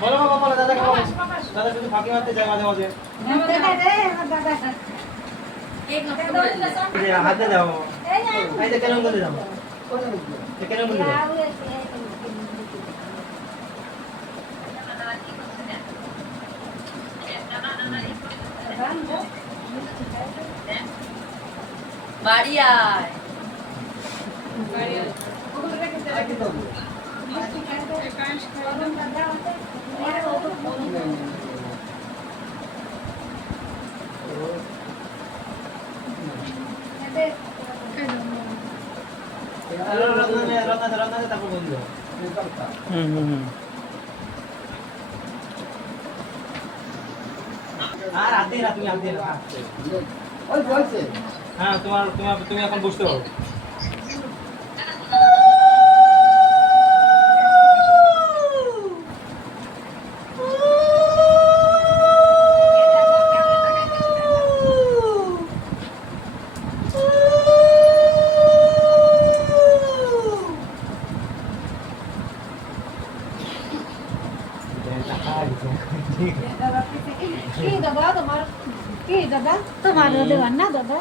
বলো বাবা, বলো দাদা, দাদা শুধু ফাঁকি মারতে যায় মাঝে মাঝে। হাতে যাও, এই যে কেন বলে যাও, কেন বলে যাও। বাড়ি আয় তারপর বন্ধু। আর হাতে না, তুমি হাতে না। হ্যাঁ, তুমি এখন বুঝতে পারো। তোমার দেওয়ার না দাদা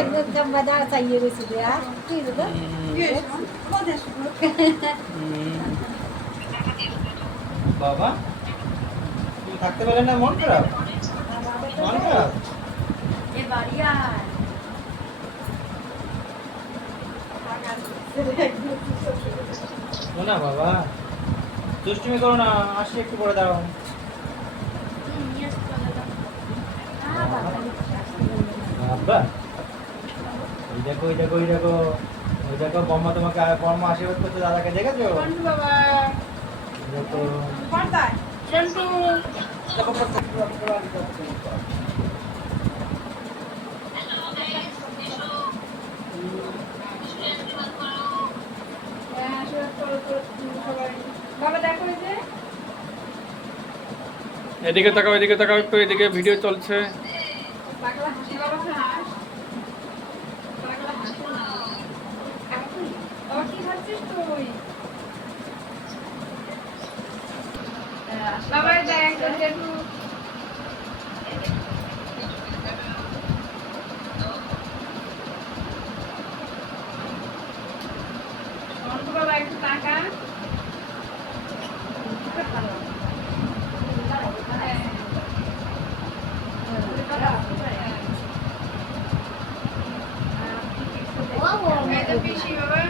একদম বাজার চাইয়ে গেছি দেয়া কি দাদা বাবা, তুমি থাকতে পারলে না? মন খারাপ? মন খারাপ? এ বাড়ি আয় না বাবা, দুষ্টুমি করো না, আসি একটু পরে দাঁড়াও। বাবা, ওই দেখো, ওই দেখো, ওই দেখো, ওই দেখো, বম্মা তোমাকে, বম্মা আশীর্বাদ করছে দাদাকে, দেখেছো? বাবা দেখো, চন্টু এদিকে তাকাও, এদিকে তাকাও একটু, এদিকে ভিডিও চলছে। বাবা দেখ বাবা একটু টাকা পিসি বাবা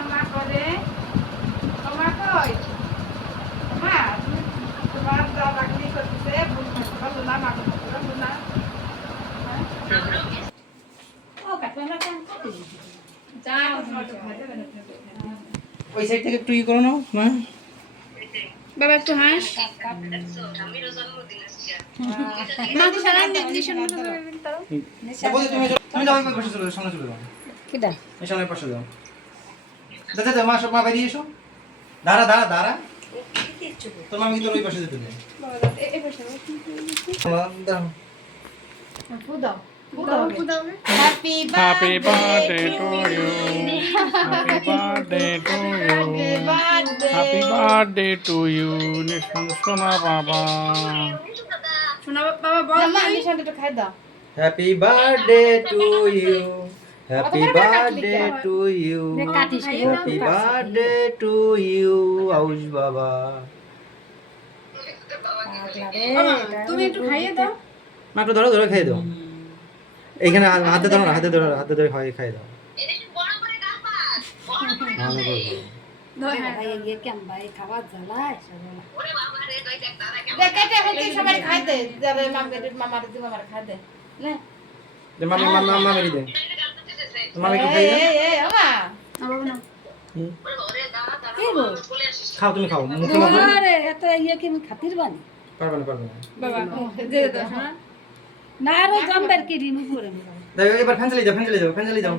আমার করে তোমার কই মা তোমার দাদা কি করতেছে বলতো না মা বলতো না ওই সাইড থেকে একটু ই করো না, মা। বাবা একটু হাস মা তো সারা নির্দেশন মতো করবেন তাও তুমি যাও, ওই পাশে চলে যাও, সামনে চলে যাও। কিটা এই সামনের পাশে যাও। দাদা দাদা, মা, সব মা বেরিয়ে এসো। দাঁড়া দাঁড়া দাঁড়া, তোর মামি কিন্তু ওই পাশে যেতে দেয়। দাঁড়াও। Happy happy birthday to you, happy birthday to you, happy birthday to you সোনা বাবা। শোনা বাবা বল নিশানটা একটু খাই দাও happy birthday to you, happy birthday to you, happy birthday to you আউশ বাবা। তুমি একটু খাইয়ে দাও মা, একটু ধরো, ধরে খাইয়ে দাও। এইখানে হাতে ধরো না, হাতে ধরো, হাতে ধরে হয় খাইয়ে দাও। সবাই খাই দে যাবে মামার দিব আমার খাই দে নে যে মামি, মামা, মামা মেরি দে, মামি কি খাইয়ে দাও। এই আমা খাও, তুমি খাও, মুখে মাখো। আরে এত ইয়ে কি আমি খাতির বানি পারবে না, পারবে না। বাবা দে দাও না আরো জম্বের কি রিমু করে দেখো, এবার ফ্যান চালিয়ে যাও, ফ্যান চালিয়ে যাও, ফ্যান চালিয়ে যাও।